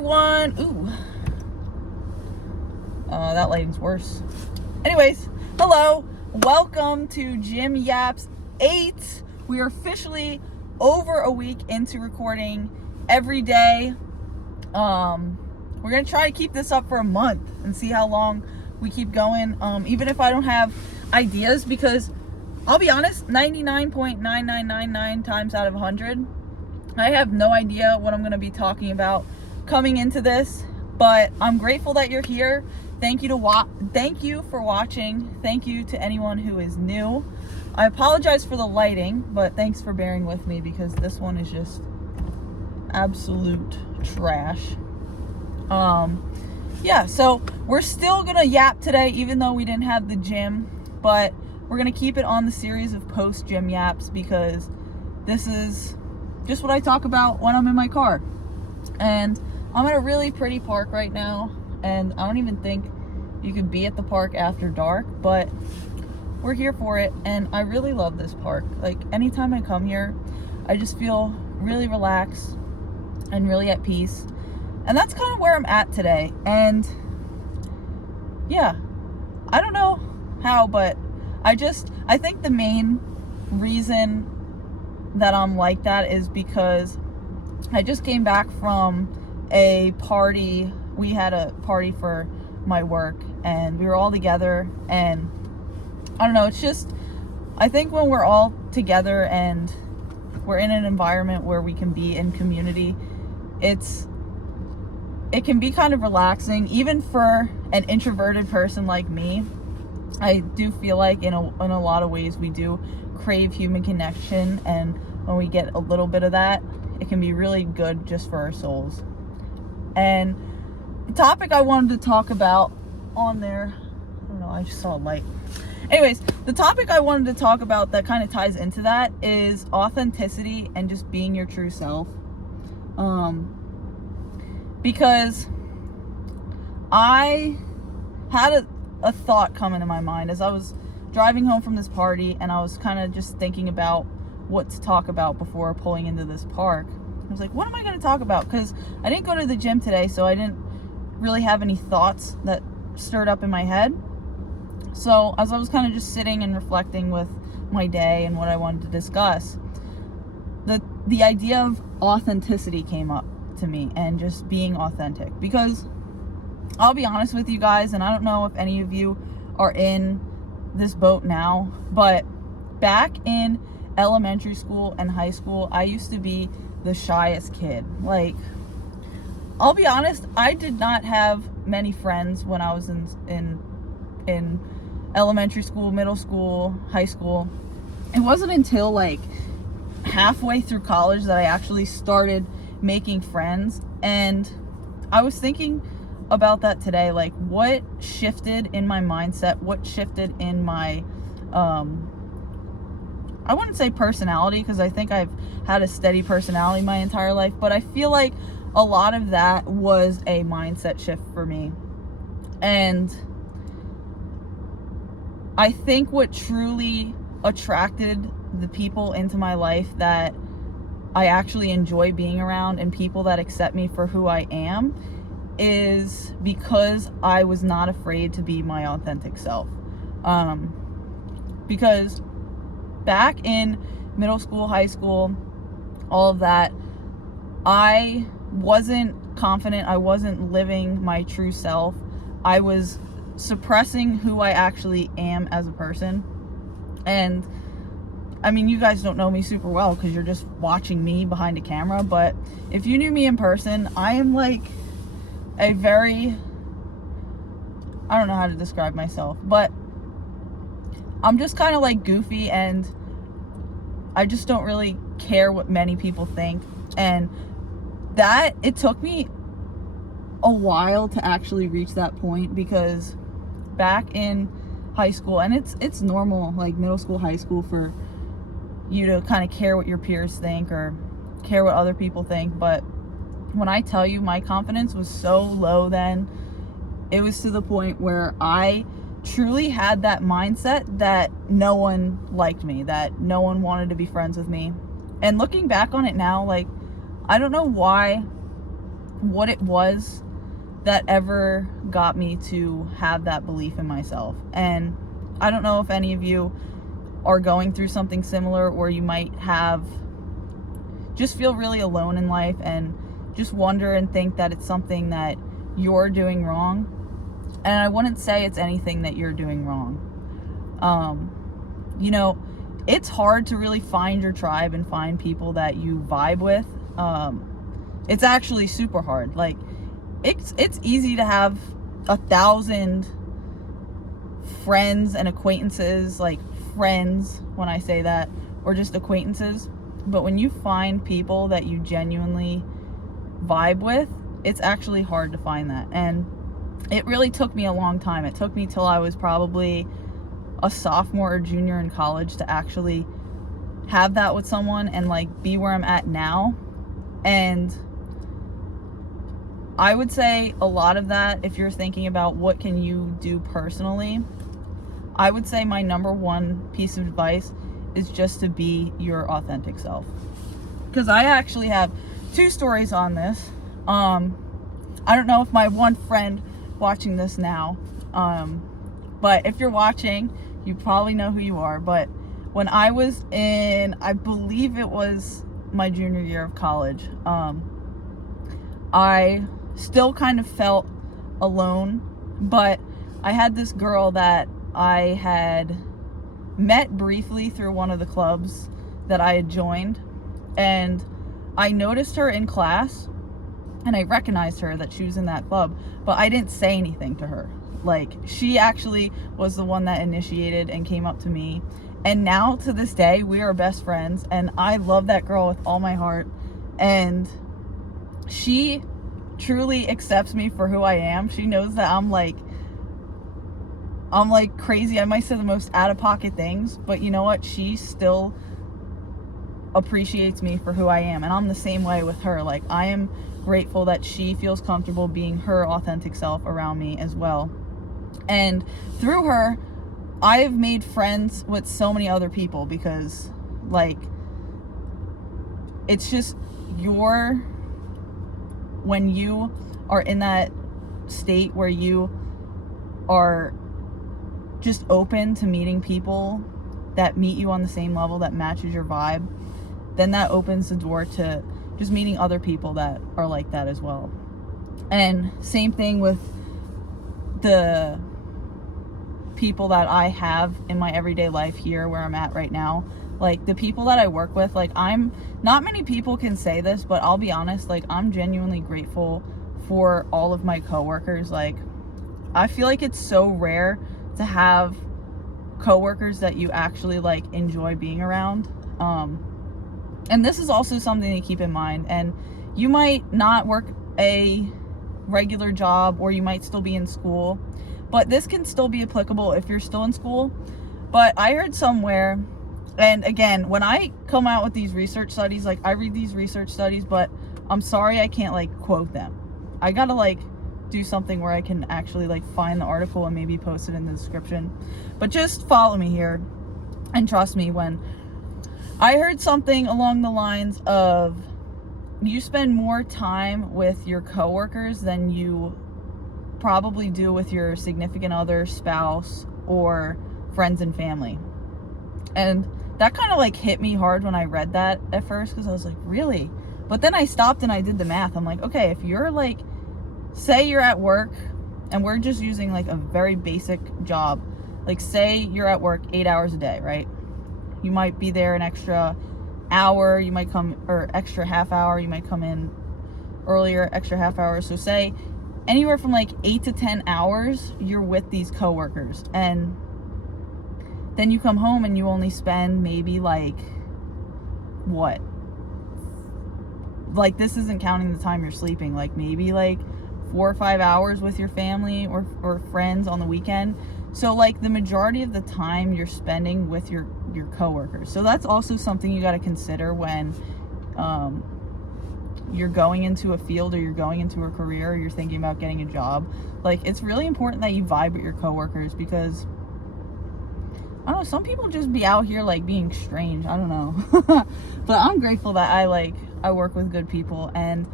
everyone. Ooh. That lighting's worse. Anyways, hello. Welcome to Gym Yaps 8. We are officially over a week into recording every day. We're going to try to keep this up for a month and see how long we keep going. Even if I don't have ideas, because I'll be honest, 99.9999 times out of 100, I have no idea what I'm going to be talking about coming into this, but I'm grateful that you're here. Thank you for watching. Thank you to anyone who is new. I apologize for the lighting, but thanks for bearing with me because this one is just absolute trash. Yeah, so we're still gonna yap today, even though we didn't have the gym, but we're gonna keep it on the series of post gym yaps because this is just what I talk about when I'm in my car. And I'm at a really pretty park right now, and I don't even think you could be at the park after dark, but we're here for it. And I really love this park. Like, anytime I come here, I just feel really relaxed and really at peace. And that's kind of where I'm at today. And yeah, I don't know how, but I think the main reason that I'm like that is because I just came back from a party. We had a party for my work and we were all together, and I don't know, it's just, I think when we're all together and we're in an environment where we can be in community, it can be kind of relaxing, even for an introverted person like me. I do feel like in a lot of ways we do crave human connection, and when we get a little bit of that, it can be really good just for our souls. And the topic I wanted to talk about on there, I don't know, I just saw a light. Anyways, the topic I wanted to talk about that kind of ties into that is authenticity and just being your true self. Because I had a thought come into my mind as I was driving home from this party, and I was kind of just thinking about what to talk about before pulling into this park. I was like, what am I going to talk about? Because I didn't go to the gym today, so I didn't really have any thoughts that stirred up in my head. So as I was kind of just sitting and reflecting with my day and what I wanted to discuss, the idea of authenticity came up to me, and just being authentic. Because I'll be honest with you guys, and I don't know if any of you are in this boat now, but back in elementary school and high school, I used to be the shyest kid. Like, I'll be honest, I did not have many friends when I was in elementary school, middle school, high school. It wasn't until like halfway through college that I actually started making friends. And I was thinking about that today, like what shifted in my mindset, what shifted in my I wouldn't say personality, because I think I've had a steady personality my entire life, but I feel like a lot of that was a mindset shift for me. And I think what truly attracted the people into my life that I actually enjoy being around, and people that accept me for who I am, is because I was not afraid to be my authentic self. Because back in middle school, high school, all of that, I wasn't confident. I wasn't living my true self. I was suppressing who I actually am as a person. And I mean, you guys don't know me super well because you're just watching me behind a camera, but if you knew me in person, I am like I don't know how to describe myself, but I'm just kind of like goofy, and I just don't really care what many people think. And that, it took me a while to actually reach that point, because back in high school, and it's normal, like middle school, high school, for you to kind of care what your peers think or care what other people think. But when I tell you, my confidence was so low then, it was to the point where I truly had that mindset that no one liked me, that no one wanted to be friends with me. And looking back on it now, like, I don't know why what it was that ever got me to have that belief in myself. And I don't know if any of you are going through something similar, or you might have just feel really alone in life and just wonder and think that it's something that you're doing wrong. And I wouldn't say it's anything that you're doing wrong. You know, it's hard to really find your tribe and find people that you vibe with. It's actually super hard. Like, it's easy to have 1,000 friends and acquaintances, like friends when I say that, or just acquaintances. But when you find people that you genuinely vibe with, it's actually hard to find that. And it really took me a long time. It took me till I was probably a sophomore or junior in college to actually have that with someone and like be where I'm at now. And I would say a lot of that, if you're thinking about what can you do personally, I would say my number one piece of advice is just to be your authentic self. Because I actually have 2 stories on this. I don't know if my one friend watching this now, but if you're watching, you probably know who you are. But when I was in, I believe it was my junior year of college, I still kind of felt alone, but I had this girl that I had met briefly through one of the clubs that I had joined, and I noticed her in class and I recognized her that she was in that club, but I didn't say anything to her. Like, she actually was the one that initiated and came up to me, and now to this day we are best friends, and I love that girl with all my heart, and she truly accepts me for who I am. She knows that I'm like crazy. I might say the most out of pocket things, but you know what? She still appreciates me for who I am. And I'm the same way with her. Like, I am grateful that she feels comfortable being her authentic self around me as well. And through her, I've made friends with so many other people, because like, it's just when you are in that state where you are just open to meeting people that meet you on the same level, that matches your vibe, then that opens the door to just meeting other people that are like that as well. And same thing with the people that I have in my everyday life here where I'm at right now. Like, the people that I work with, like, not many people can say this, but I'll be honest, like, I'm genuinely grateful for all of my coworkers. Like, I feel like it's so rare to have coworkers that you actually like enjoy being around. And this is also something to keep in mind. And you might not work a regular job, or you might still be in school, but this can still be applicable if you're still in school. But I heard somewhere, and again, when I come out with these research studies, like, I read these research studies, but I'm sorry I can't like quote them. I gotta like do something where I can actually like find the article and maybe post it in the description. But just follow me here and trust me when I heard something along the lines of, you spend more time with your coworkers than you probably do with your significant other, spouse, or friends and family. And that kind of like hit me hard when I read that at first, because I was like, really? But then I stopped and I did the math. I'm like, okay, if you're like, say you're at work, and we're just using like a very basic job, like say you're at work 8 hours a day, right? You might be there an extra hour, you might come, or extra half hour, you might come in earlier, extra half hour. So say anywhere from like 8 to 10 hours you're with these coworkers, and then you come home and you only spend maybe like, what? Like, this isn't counting the time you're sleeping, like maybe like 4 or 5 hours with your family or friends on the weekend. So like, the majority of the time you're spending with your coworkers. So that's also something you got to consider when you're going into a field, or you're going into a career, or you're thinking about getting a job. Like, it's really important that you vibe with your coworkers, because I don't know, some people just be out here like being strange. I don't know. But I'm grateful that I work with good people. And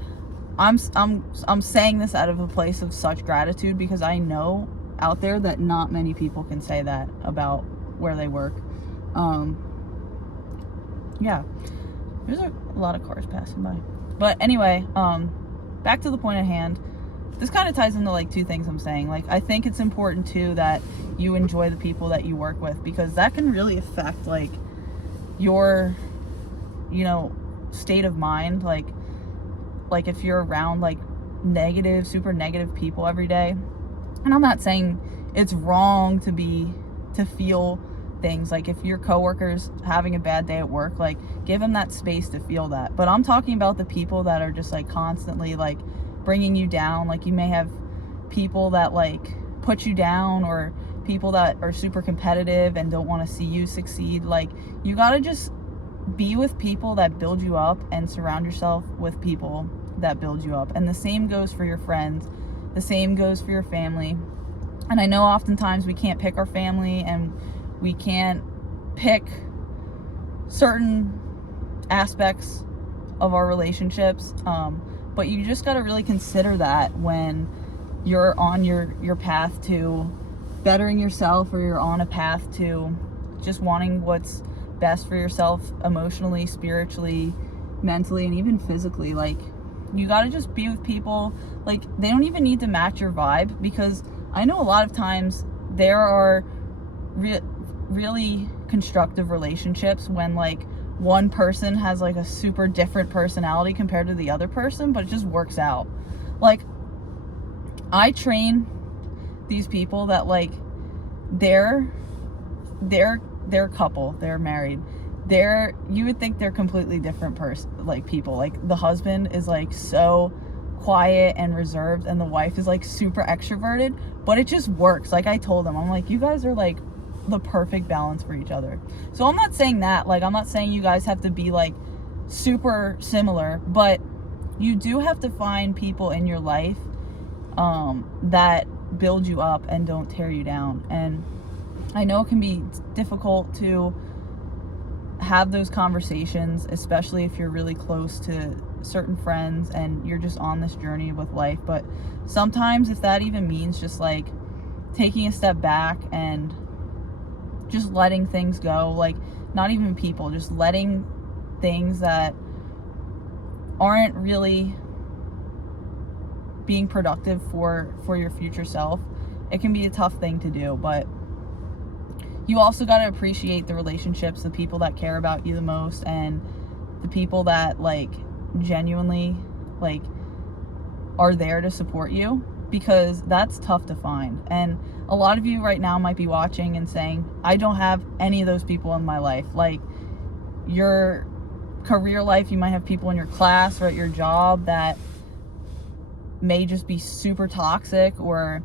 I'm saying this out of a place of such gratitude, because I know out there that not many people can say that about where they work. Yeah, there's a lot of cars passing by. But anyway, back to the point at hand. This kind of ties into like two things I'm saying. Like, I think it's important too that you enjoy the people that you work with, because that can really affect like your, you know, state of mind. Like if you're around like super negative people every day, and I'm not saying it's wrong to feel things. Like, if your coworker's having a bad day at work, like, give them that space to feel that. But I'm talking about the people that are just like constantly like bringing you down. Like, you may have people that like put you down, or people that are super competitive and don't want to see you succeed. Like, you got to just be with people that build you up, and surround yourself with people that build you up. And the same goes for your friends. The same goes for your family. And I know oftentimes we can't pick our family, and we can't pick certain aspects of our relationships. But you just got to really consider that when you're on your path to bettering yourself, or you're on a path to just wanting what's best for yourself emotionally, spiritually, mentally, and even physically. Like, you got to just be with people. Like, they don't even need to match your vibe, because I know a lot of times there are really constructive relationships when like one person has like a super different personality compared to the other person, but it just works out. Like, I train these people that like they're couple, they're married, you would think they're completely different people. Like, the husband is like so quiet and reserved, and the wife is like super extroverted, but it just works. Like, I told them, I'm like, you guys are like the perfect balance for each other. So I'm not saying that, like, I'm not saying you guys have to be like super similar, but you do have to find people in your life that build you up and don't tear you down. And I know it can be difficult to have those conversations, especially if you're really close to certain friends and you're just on this journey with life. But sometimes, if that even means just like taking a step back and just letting things go, like, not even people, just letting things that aren't really being productive for your future self, it can be a tough thing to do. But you also got to appreciate the relationships, the people that care about you the most, and the people that like genuinely like are there to support you, because that's tough to find. And a lot of you right now might be watching and saying, I don't have any of those people in my life. Like, your career life, you might have people in your class or at your job that may just be super toxic, or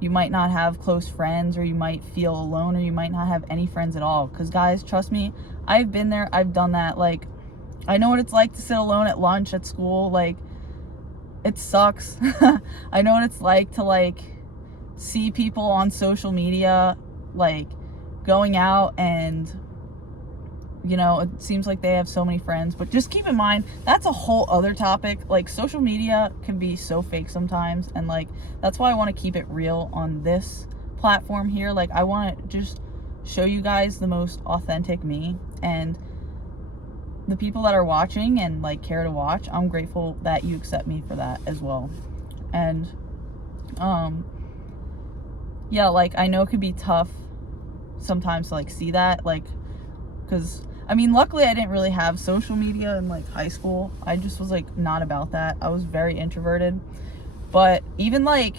you might not have close friends, or you might feel alone, or you might not have any friends at all. Because guys, trust me, I've been there, I've done that. Like, I know what it's like to sit alone at lunch at school. Like, it sucks. I know what it's like to like see people on social media like going out, and you know, it seems like they have so many friends. But just keep in mind, that's a whole other topic. Like, social media can be so fake sometimes, and like that's why I want to keep it real on this platform here. Like, I want to just show you guys the most authentic me, and the people that are watching and like care to watch, I'm grateful that you accept me for that as well. And yeah, like, I know it could be tough sometimes to like see that, like, because I mean, luckily I didn't really have social media in like high school. I just was like not about that. I was very introverted. But even like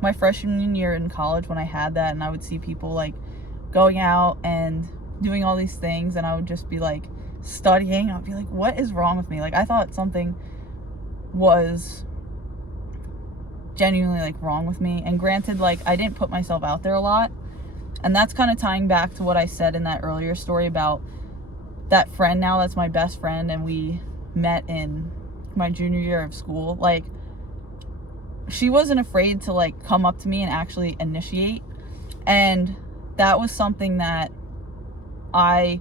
my freshman year in college, when I had that, and I would see people like going out and doing all these things, and I would just be like studying, I'd be like, what is wrong with me? Like, I thought something was genuinely like wrong with me. And granted, like, I didn't put myself out there a lot, and that's kind of tying back to what I said in that earlier story about that friend now that's my best friend, and we met in my junior year of school. Like, she wasn't afraid to like come up to me and actually initiate, and that was something that I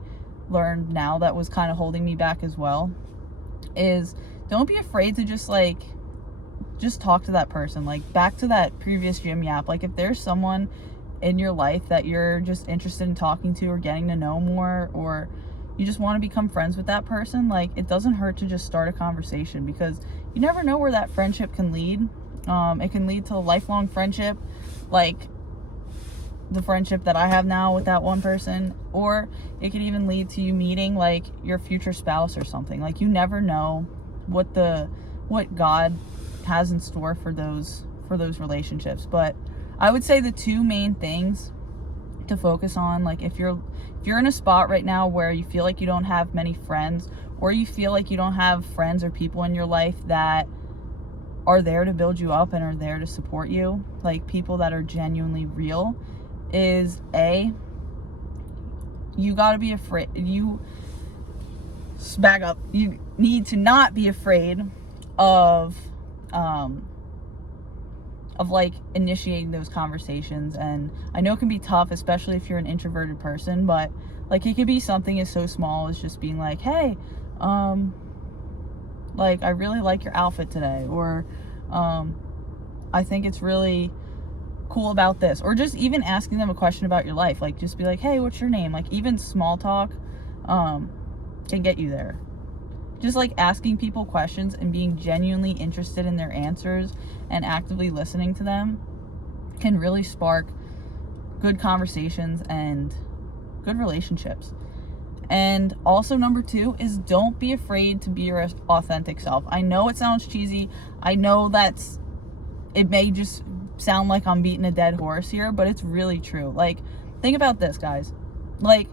learned now that was kind of holding me back as well, is don't be afraid to just like just talk to that person. Like, back to that previous gym yap, like, if there's someone in your life that you're just interested in talking to or getting to know more, or you just want to become friends with that person, like, it doesn't hurt to just start a conversation, because you never know where that friendship can lead. It can lead to a lifelong friendship, like the friendship that I have now with that one person, or it can even lead to you meeting like your future spouse or something. Like, you never know what God has in store for those relationships. But I would say the two main things to focus on, like, if you're in a spot right now where you feel like you don't have many friends, or you feel like you don't have friends or people in your life that are there to build you up and are there to support you, like people that are genuinely real, is you gotta be afraid. You back up. You need to not be afraid of like initiating those conversations. And I know it can be tough, especially if you're an introverted person, but like, it could be something as so small as just being like, hey, like, I really like your outfit today, or I think it's really cool about this, or just even asking them a question about your life. Like, just be like, hey, what's your name? Like, even small talk can get you there. Just like asking people questions and being genuinely interested in their answers and actively listening to them can really spark good conversations and good relationships. And also, number 2 is, don't be afraid to be your authentic self. I know it sounds cheesy. I know it may just sound like I'm beating a dead horse here, but it's really true. Like, think about this, guys. Like,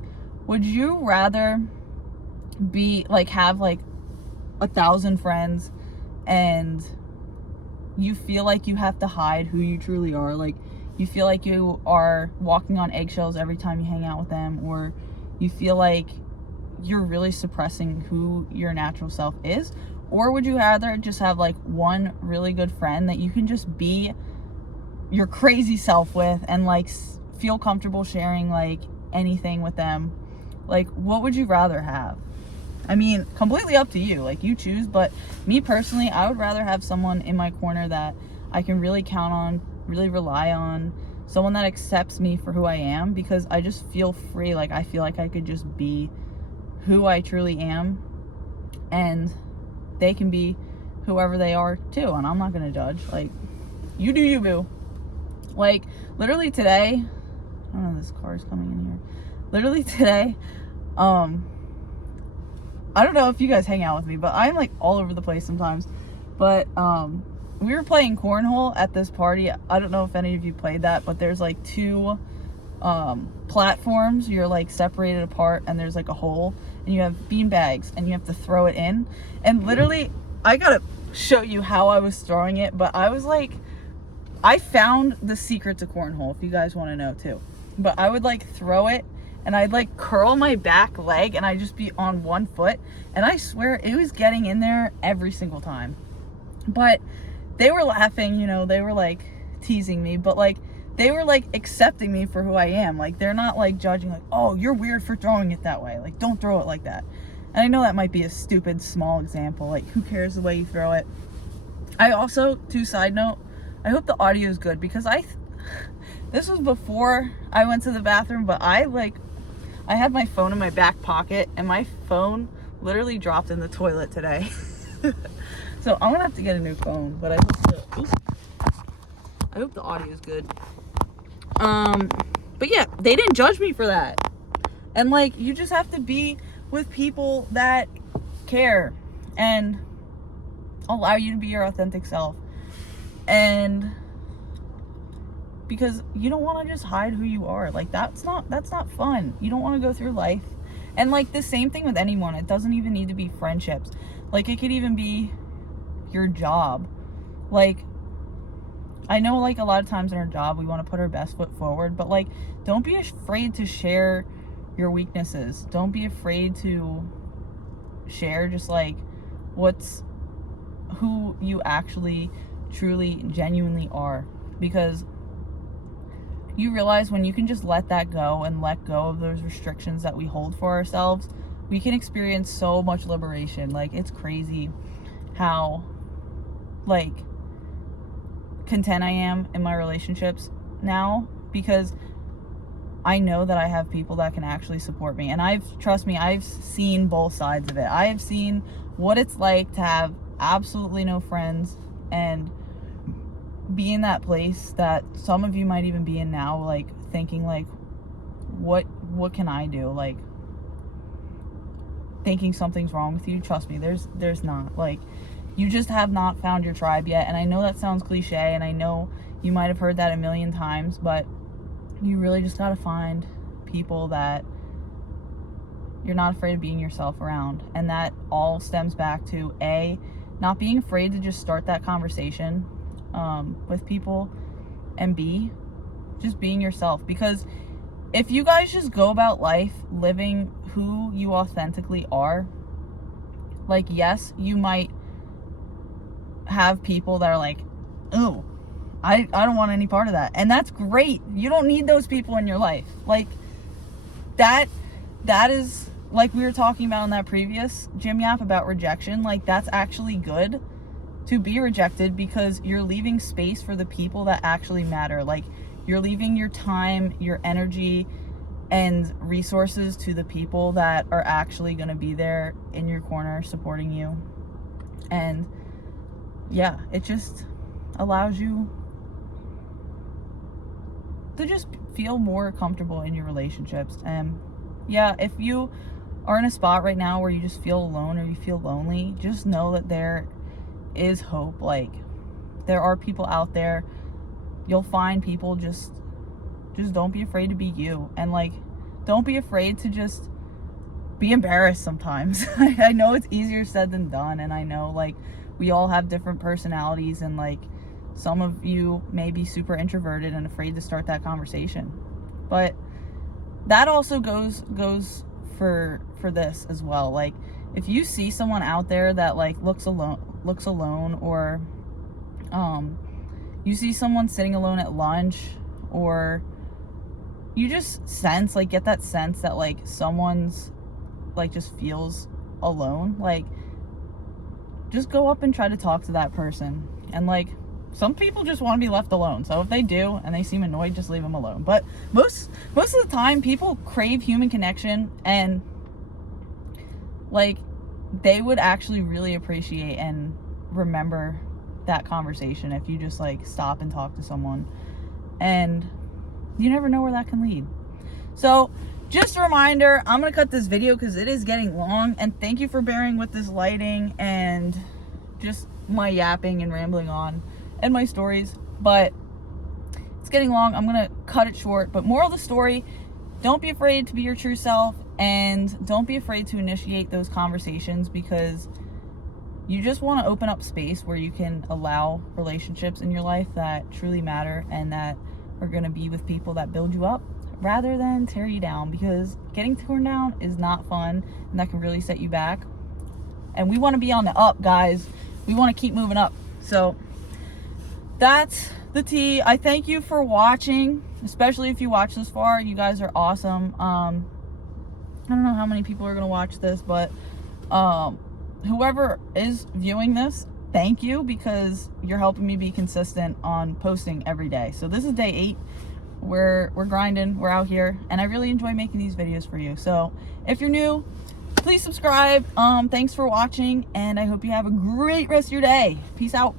would you rather have like 1,000 friends and you feel like you have to hide who you truly are? Like, you feel like you are walking on eggshells every time you hang out with them, or you feel like you're really suppressing who your natural self is? Or would you rather just have like one really good friend that you can just be your crazy self with, and like feel comfortable sharing like anything with them? Like, what would you rather have? I mean, completely up to you, like, you choose. But me personally, I would rather have someone in my corner that I can really count on, really rely on, someone that accepts me for who I am, because I just feel free. Like, I feel like I could just be who I truly am, and they can be whoever they are too, and I'm not gonna judge. Like, you do you, boo. Like, literally today, I don't know, this car is coming in here. Literally today, I don't know if you guys hang out with me, but I'm like all over the place sometimes. But we were playing cornhole at this party. I don't know if any of you played that, but there's like 2 platforms. You're like separated apart, and there's like a hole, and you have bean bags, and you have to throw it in. And literally, I gotta show you how I was throwing it, but I was like, I found the secret to cornhole, if you guys want to know too. But I would like throw it, and I'd like curl my back leg, and I'd just be on one foot, and I swear it was getting in there every single time. But they were laughing, you know, they were like teasing me, but like, they were like accepting me for who I am. Like, they're not like judging, like, oh, you're weird for throwing it that way, like, don't throw it like that. And I know that might be a stupid small example, like, who cares the way you throw it. I also, to side note, I hope the audio is good, because this was before I went to the bathroom, but I had my phone in my back pocket, and my phone literally dropped in the toilet today. So I'm gonna have to get a new phone, but I hope the audio is good. But yeah, they didn't judge me for that. And like, you just have to be with people that care and allow you to be your authentic self. And because you don't want to just hide who you are. Like, that's not fun. You don't want to go through life. And like, the same thing with anyone. It doesn't even need to be friendships. Like, it could even be your job. Like, I know like a lot of times in our job we want to put our best foot forward, but like, don't be afraid to share your weaknesses. Don't be afraid to share just like who you actually truly genuinely are, because you realize when you can just let that go and let go of those restrictions that we hold for ourselves, we can experience so much liberation. Like, it's crazy how like content I am in my relationships now, because I know that I have people that can actually support me. And trust me, I've seen both sides of it. I have seen what it's like to have absolutely no friends and be in that place that some of you might even be in now, like thinking like, what can I do? Like thinking something's wrong with you. Trust me, there's not. Like, you just have not found your tribe yet. And I know that sounds cliche, and I know you might have heard that a million times, but you really just got to find people that you're not afraid of being yourself around. And that all stems back to A, not being afraid to just start that conversation with people, and B, just being yourself. Because if you guys just go about life living who you authentically are, like, yes, you might have people that are like, oh, I don't want any part of that. And that's great. You don't need those people in your life. Like, that is, like we were talking about in that previous Gym Yap about rejection, like, that's actually good to be rejected, because you're leaving space for the people that actually matter. Like, you're leaving your time, your energy, and resources to the people that are actually going to be there in your corner supporting you. And yeah, it just allows you to just feel more comfortable in your relationships. And yeah, if you are in a spot right now where you just feel alone or you feel lonely, just know that there is hope. Like, there are people out there. You'll find people. Just don't be afraid to be you. And like, don't be afraid to just be embarrassed sometimes. I know it's easier said than done, and I know, like, we all have different personalities, and like, some of you may be super introverted and afraid to start that conversation. But that also goes for this as well. Like, if you see someone out there that like looks alone, or you see someone sitting alone at lunch, or you just sense, like, get that sense that like someone's like just feels alone, like, just go up and try to talk to that person. And like, some people just want to be left alone, so if they do and they seem annoyed, just leave them alone. But most of the time, people crave human connection, and like, they would actually really appreciate and remember that conversation if you just like stop and talk to someone. And you never know where that can lead. So just a reminder, I'm gonna cut this video because it is getting long, and thank you for bearing with this lighting and just my yapping and rambling on and my stories. But it's getting long. I'm gonna cut it short. But moral of the story, don't be afraid to be your true self, and don't be afraid to initiate those conversations, because you just want to open up space where you can allow relationships in your life that truly matter and that are going to be with people that build you up rather than tear you down, because getting torn down is not fun, and that can really set you back. And we want to be on the up, guys. We want to keep moving up. So that's the tea. I thank you for watching, especially if you watch this far. You guys are awesome. I don't know how many people are going to watch this, but whoever is viewing this, thank you, because you're helping me be consistent on posting every day. So this is day 8. We're grinding, we're out here, and I really enjoy making these videos for you. So if you're new, please subscribe. Thanks for watching, and I hope you have a great rest of your day. Peace out.